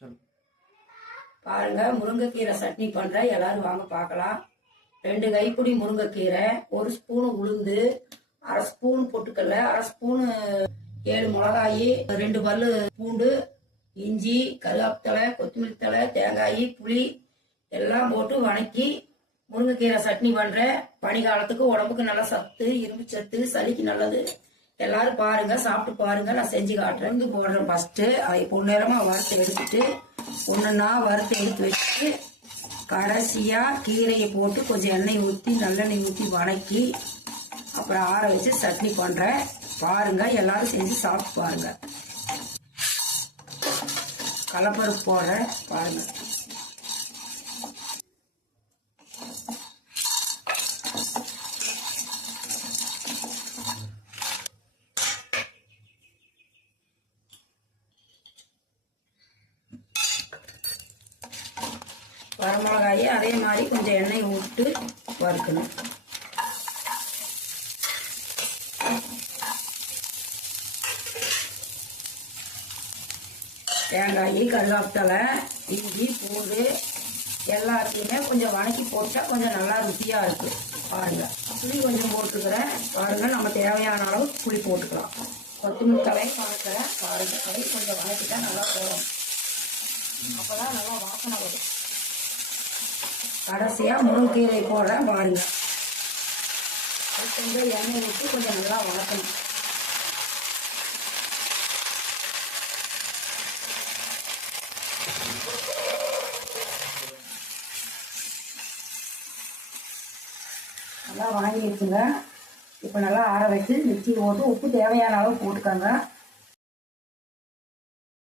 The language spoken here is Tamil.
சொல்லு பாருங்க முருங்கைக்கீரை சட்னி பண்றேன் எல்லாரும் வாங்க பார்க்கலாம். ரெண்டு கைப்பிடி முருங்கைக்கீரை ஒரு ஸ்பூன் உளுந்து அரை ஸ்பூன் பொட்டுக்கடலை அரை ஸ்பூனு ஏழு மிளகாய் ரெண்டு பல்லு பூண்டு இஞ்சி கருவேப்பிலை கொத்தமல்லி தழை தேங்காய் புளி எல்லாம் போட்டு வணக்கி முருங்கைக்கீரை சட்னி பண்ணுறேன் பனிகாலத்துக்கு உடம்புக்கு நல்லா சத்து இரும்பு சத்து சளிக்கு நல்லது. எல்லாரும் பாருங்க சாப்பிட்டு பாருங்க. நான் செஞ்சு காட்டுறேன். இது போடுறேன் ஃபர்ஸ்ட்டு அதை பொன்னேரமா வறுத்து எடுத்துட்டு ஒன்றுன்னா வறுத்து எடுத்து வச்சுட்டு கடைசியாக கீரையை போட்டு கொஞ்சம் எண்ணெய் ஊற்றி நல்லெண்ணெய் ஊற்றி வணக்கி அப்புறம் ஆற வச்சு சட்னி பண்ணுறேன் பாருங்க எல்லாரும் செஞ்சு சாப்பிட்டு பாருங்க. கடலப்பருப்பு போடுறேன். பாருங்கள் வரமிளகாயை அதே மாதிரி கொஞ்சம் எண்ணெய் விட்டு வறுக்கணும். தேங்காய் கருகாப்பிட்டலை இஞ்சி பூண்டு எல்லாத்தையுமே கொஞ்சம் வணக்கி போட்டால் கொஞ்சம் நல்லா ருசியாக இருக்கு. பாருங்க. புளி கொஞ்சம் போட்டுக்கிறேன். பாருங்க நம்ம தேவையான அளவு புளி போட்டுக்கலாம். கொத்தமல்லி தலையும் வணக்கிறேன் பாருங்க கொஞ்சம் வணக்கிட்டால் நல்லா போகும் அப்பதான் நல்லா வாசனை வரும். கடைசியாக முருங்கீரை போடுறேன் பாருங்க கொஞ்சம் எண்ணெய் ஊற்றி கொஞ்சம் நல்லா வளர்க்கணும் நல்லா வாங்கி வச்சுங்க இப்போ நல்லா ஆற வச்சு மிக்சி போட்டு உப்பு தேவையான அளவு போட்டுக்கோங்க.